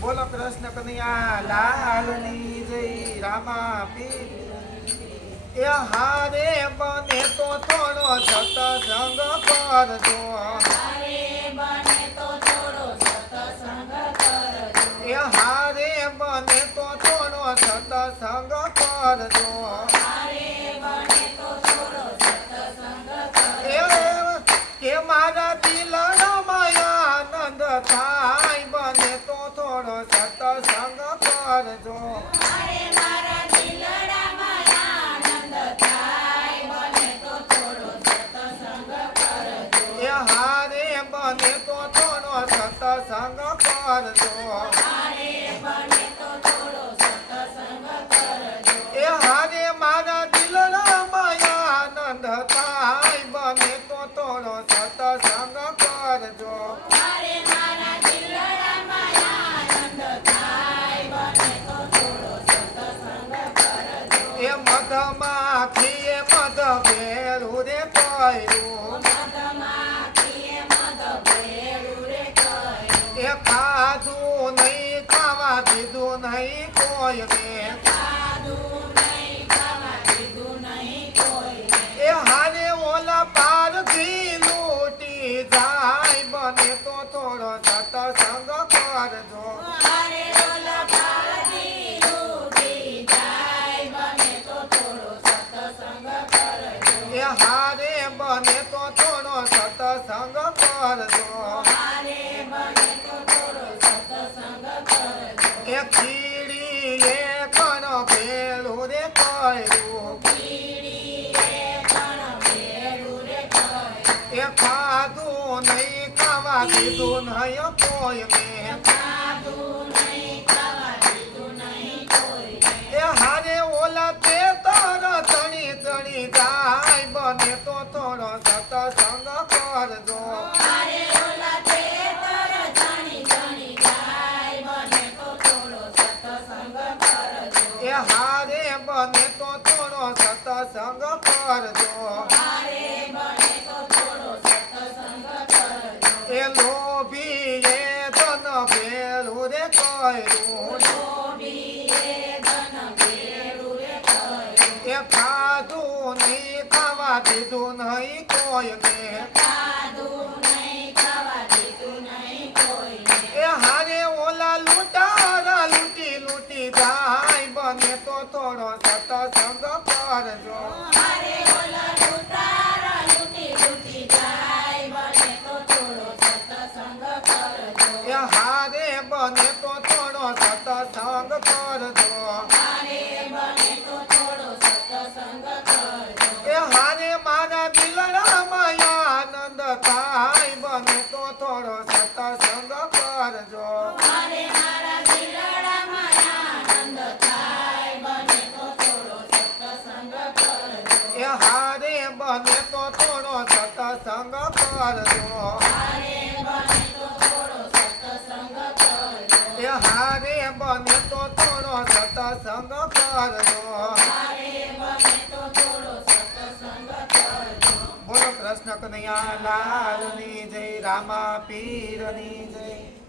બોલો કૃષ્ણ કનૈયા, લાલની જય, રામા પી. એ હારે બને તો થોડો સતસંગ કરજો. એ હારે બને તો થોડો સતસંગ કરજો. એ મારા રમાયા આનંદ થાય. બને તો થોડો સતસંગ કરજો. એ હારે મારા દિલમાં આનંદ થાય. બને તો થોડો સતસંગ નહીં કોઈ એ એ ખીડી એ કણ ભેળું રે કર્યું એ ખાધું નહીં ખાવા દીધું નહીં કોઈ એ સતસંગ કરજો. એ લોભી એ ધન ભેરું રે કર્યું. એ ખાધું નહીં ખાવા દીધું નહીં કોઈ ને. હારે ઓલા લૂંટારા લૂંટી લૂંટી જાય બને તો થોડો સતસંગ એ હારે મારા દિલડામાં આનંદ થાય, બને તો થોડો સતસંગ કરજો. એ હારે બને તો થોડો સતસંગ કરજો. એ હારે બને કૃષ્ણ કનૈયા લાલની જય રામા પીરની જય.